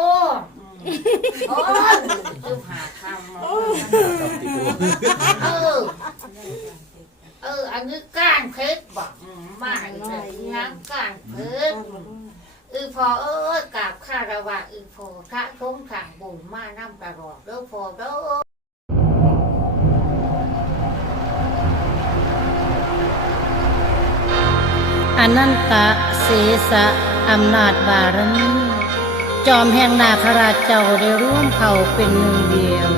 โอ้อืมโอ้ยคือหาคำเออ เออ อันนี้ก้านเพชรบอกอืมมาอีกเลยน้ำก้านเพชรอือพอเออกราบข้าระวะอือพอพระทงทางบุญมาน้ำตลอดเด้อพอเด้ออนันตะเสสะอำนาจบารมี จอมแห่งนาคราชเจ้าได้ร่วมเผ่าเป็นหนึ่งเดียว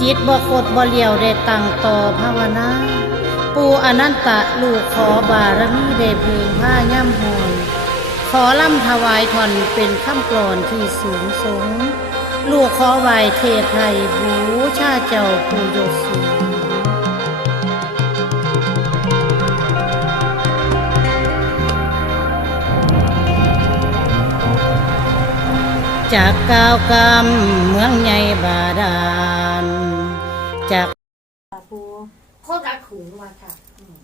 จิตบ่คดบ่เลียวได้ตั้งต่อภาวนาปูอนันตะลูกขอบารมีได้เพึงผ้าย่ำหอนขอล่ำถวายทอนเป็นคำกลอนที่สูงสงลูกขอไหวเทไทยบูชาเจ้าผู้ยศสูง จากกาวกำเมืองใหญ่บาดาลจากคนละถุงมาค่ะอืม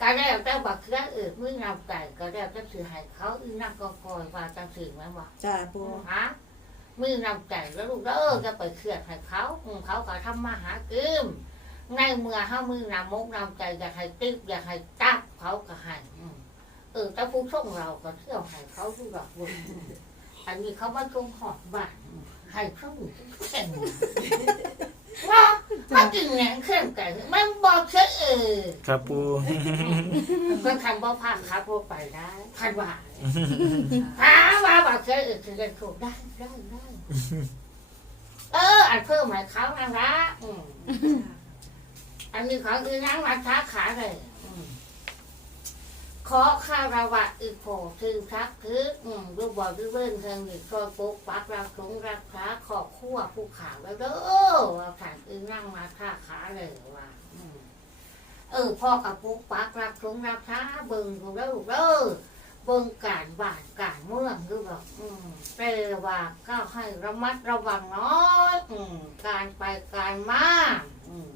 ก็แล้วแต่บักเสือเอิดมือนำไก่ก็แล้วแต่ถือให้เขาอีนั่งกองกอยว่าจังสื่อไหมว่าจ้าปูฮะมือนำใจแล้วลูกเด้อจะไปเคลื่อนให้เขาอืมเขาก็ทำมาหากิมในเมื่อเขามือนำมกนำใจอยากให้ติ๊บอยากให้ตับเขาก็ให้อืมเออแต่ผู้ส่งเราก็เที่ยวให้เขาดูดอกบุญ อันนี้เขามาชงหอดบ้านอืมให้เขาอยู่แข่งว่ามากินแหนงเครื่องไก่มันบอกเชื่อเออครับปูเพื่อทำบ่พลาดครับพวกไปได้พันว่าหาว่าบอกเชื่อเออคือกันถูกได้ได้ได้เออ อันเพิ่มใหมายเขานะนะอืมอันนี้ของอือนั่งมาช้าขาเลยอืม ขอคารวะอีโพถึงทักคืออืมรูปบอกรูปเบิ้ลเทิงอีกก็ปุ๊กปักรักสงรักขาขอบขั้วผู้ขาวแล้วเด้อว่าผ่านอือนั่งมาช้าขาเลยว่าอืมเออพ่อกับปุ๊กปักรักสงรักช้าเบิ่งดูแล้วลูกเด้อเบิ่งการบ้านการเมืองคือแบบอืมแต่ว่าก็ให้ระมัดระวังน้อยอืมการไปการมาอืม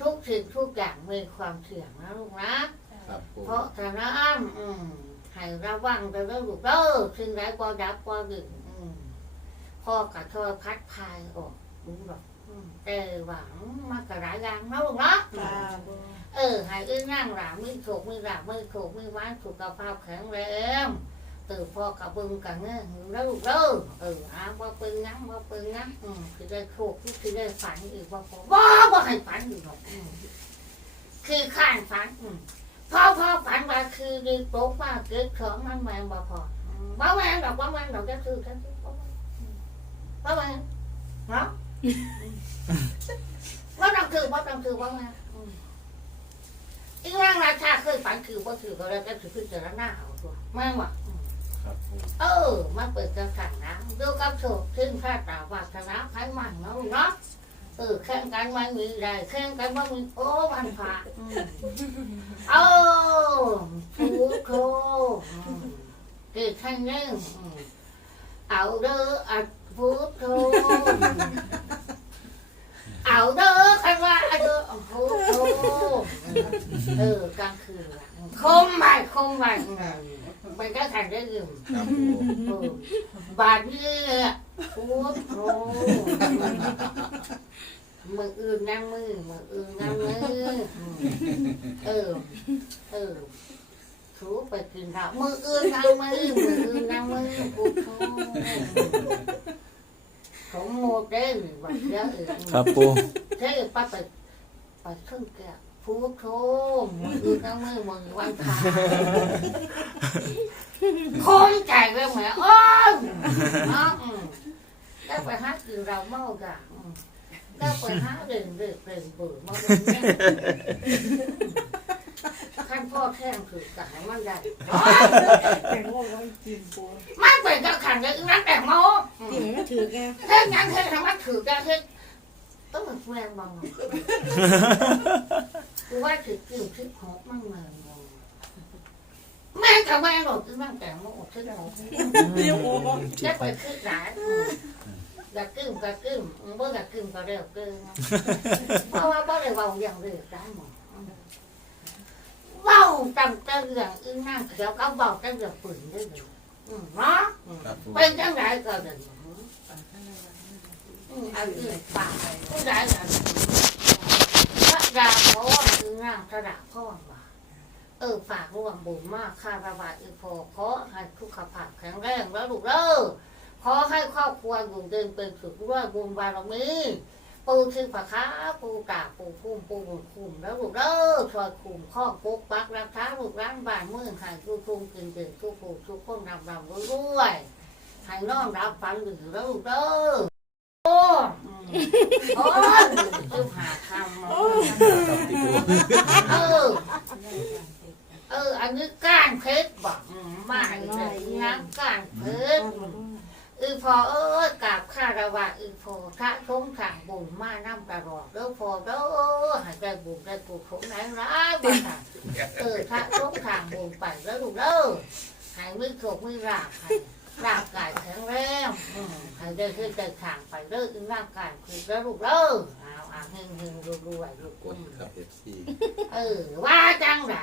ทุกสิ่งทุกอย่างมีความเสี่ยงนะลูกนะ ครับปูเพราะฉะนั้นอืมให้ระวังไปแล้วลูกเด้อสิ่งใดก็ดับก็ดึงอืมพ่อกับเธอพัดพายออกรู้หรอกอืมแต่ว่ามันก็หลายอย่างนะลูกเนาะ จ้าปูเออใหายอึ้งนั่งหลามือโขกมือหลามือโขกมือหวานสุขภาพแข็งแรงตื่นพอกับบึงกับเงี้ยแล้วลูกเด้อเอออ้าวว่าเป็นงั้นว่าเป็นงั้นอืมคือได้โชคคือได้ฝันอีกว่าพอว่าว่าให้ฝันอีกหรอกอืมคือข้านฝันอืม พอพอฝันว่าคือดีโป๊กว่าเกิดของมันแมงบ่พออืมบ่แมงดอกบ่แมงดอกจะคือจะคือบ่แมงอืมบ่แมงเนาะว่าต้องคือว่าต้องคือว่าแมงอืมอีร่างราชาเคยฝันคือว่าถือก็แล้วก็ถือพิจารณาเอาตัวแม่งว่ะอืมครับปูเออมาเปิดกระสังนะดูกับโชคขึ้นข้าตาวาสนาไขมันเนาะลูกเนาะ เออแข่งกันมันมีได้แข่งกันมันมีโอ้มันผ่าอืมเอาถูกโคอืมเกิดขั้นหนึงอืมเอาเด้ออัดพุทโธเอาเด้อคันว่าเอาเด้อพุทโธเออกลางคืนอะคมไปคมไปมันก็ขันได้ยืมครับปูเออบาดนี้อะโอ้โห มืออื่นนั่งมือมืออื่นนั่งมือเออ เออถูไปกินข้าวมืออื่นนั่งมือมืออื่นนั่งมือโอ้โหของโมเดลบัดเดียวเออครับปูเท่ป้าไปไปขึ้นแก้วพูดโทมมือข้างมือมือวันพาคงใจไปเหมือนโอ้ยเนาะอืมแล้วไปหากินเราเมาจ้ะ อืมแล้วไปหาเร่งเร่งเร่งเบื่อมาเร่งเนี่ยขั้นพ่อแข้งถือกายมันได้แต่งโง่ก็กินปูมันเป็นกระขันเลยนั่นแต่โมอืมกินไม่ถือแกเฮ้ยงั้นเฮ้ยทำไมถือกันเฮ้ยต้องเหมือนแรงบางกูว่าถือกิ่วถือหอกมั่งเมืองแม่กับแม่หลดที่นั่งแต่งโมถือหอกเดี๋ยวปูจะไปคือหลาย อยากกึ่มก็กึ่มบ่อยากกึ่มก็เร็วกึ่มเพราะว่าบ่ได้เว้าอย่างเร็วได้หมดเว้าจำแต่เรื่องอึ้งนั่งเดี๋ยวก็เว้าแต่เรื่องปืนได้เลยอืมเนาะครับปูเป็นจังไรก็เดินอืมเอาอื่นฝากผู้ใดล่ะพระดาพรคือนางสระพรว่าเออฝากร่วมบุญมากค่าระบาดอีพอขอให้ทุกขภาพแข็งแรงแล้วลูกเด้อ ขอให้ครอบครัวอยู่เดินเป็นสุขด้วยบุญบารมีปูคือปะคะปูกาปูคุ้มปูบุญคุ้มแล้วลูกเด้อช่วยคุ้มข้องปกปักรักษาลูกร้านบ้านเมืองหายทุกคุ้มกินเดือดทุกผู้ทุกคนรำรำรวยๆให้น้องรับฟังดีแล้วลูกเด้อโอ้โอ้ยคือหาคำเออเอออันนี้ก้านเพชรบอกมาอีกแล้วน้ำก้านเพชร อือพอเอ้ยกราบข้าระวะอือพอพระทงสั่งบุญมาน้ำตลอดแล้วพอแล้วหายใจบุญได้กุศลไหนร้ายบ้างค่ะเออพระทงสั่งบุญไปแล้วลูกเด้อหายมือโขกมือรากให้ร่างกายแข็งแรงอืมหายได้ขึ้นใจทางไปเด้ออึร่างกายคือแล้วลูกเด้อเอาอะหึงหึงรวยรวยลูกกุ้งครับเอฟซีเออว่าจังไร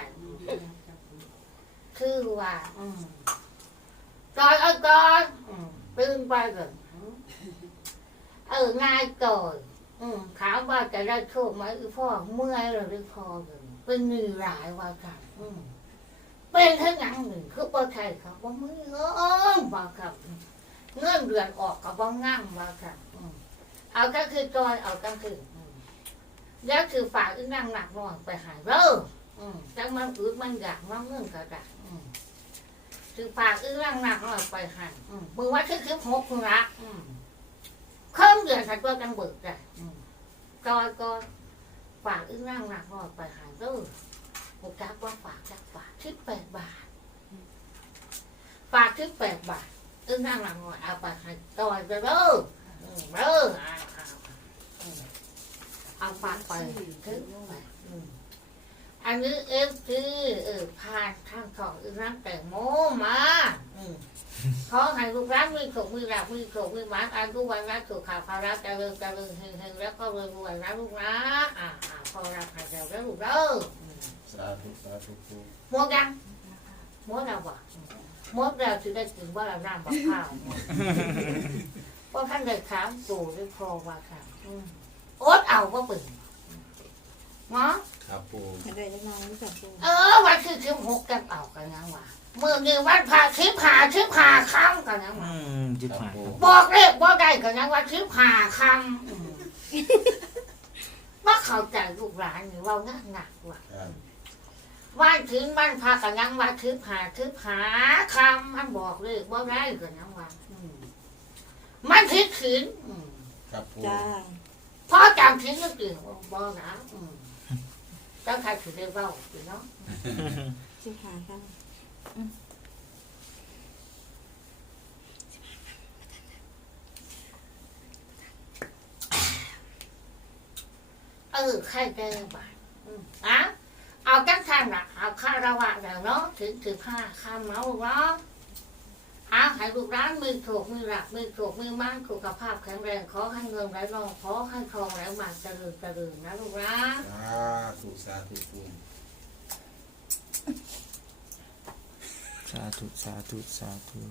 คือว่าอืมจอยเอ้ยจอยอืม ตื่นไปเลยเออง่ายก่อยถามว่าจะได้โชคไหมอือพ่อเมื่อยหรือพอเลยเป็นหนื่อยหลายว่ากันเป็นทั้งอย่างหนึ่งคือประไทยครับว่ามือเงินว่าครับเงินเดือนออกกับว่าง่ามว่าครับเอาก็คือจอยเอาก็คือแล้วคือฝากอึนั่งหนักหน่อยไปหายเริ่มจังมันอึดมันอยากมันเงื่อนกระดัก คือฝากอึนั่งหนักหน่อยไปหายอืมมือว่าคือคือหกคุณละอืมเครื่องเดือนถัดตัวกันเบิกได้อืมจอยก็ฝากอึนั่งหนักหน่อยไปหายเริ่มผมจักว่าฝากจักฝากที่แปดบาทฝากที่แปดบาทอึนั่งหนักหน่อยเอาไปหายจอยไปเริ่มอืมเริ่มอ่าอ่าอืมเอาฝากไปถึงไปอืม อันนี้เอฟซีเออผ่านทางของอีร่างแต่งโมมาอืมขอให้ลูกรักมีโชคมีรักมีโชคมีหวานอายุวันรักสุขภาพรักเจริญเจริญเฮงเฮงแล้วก็รวยรวยนะลูกนะอ่าอ่าพอรักให้เร็วแล้วลูกเด้อสาธุสาธุครูหมดยังหมดแล้วบ่หมดแล้วจะได้กินว่าเราน้ำบักข้าวเพราะท่านได้ถามตู่ด้วยพอว่าค่ะอดเอาว่าเป็น เนาะครับปูอะไรได้นอนรู้จักปูเออวันที่สิบหกกันเป่ากันยังวะเมื่อนี้วันพระชิบหาชิบหาคำกันยังวะอืมจิบครับหายปูบอกเลขบอกได้กันยังว่าชิบหาคำอืมว่าเข้าใจลูกหลานนี่เว่างักหนักว่ะครับวันถึงวันพากันยังว่าชิบหาชิบหาคำมันบอกเลขบอกได้กันยังวะอืมมันผิดศีลอืม ครับปู จ้าพอจำศีลก็จริงบอกนะอืม เจ้าใครถือได้เบ้าสิเนาะชิบหายกันเออใครได้บาทอืมอะเอาจังทันละเอาค่าระวะแล้วเนาะถึงสิบห้าคำเนาะลูกเนาะเอา ให้ลูกร้านมือโถกมือหลักมือโถกมือมั่นสุขภาพแข็งแรงขอให้เงินไหลรองขอให้ทองไหลมาเจริญเจริญนะลูกนะสาธุสาธุคุณสาธุสาธุสาธุ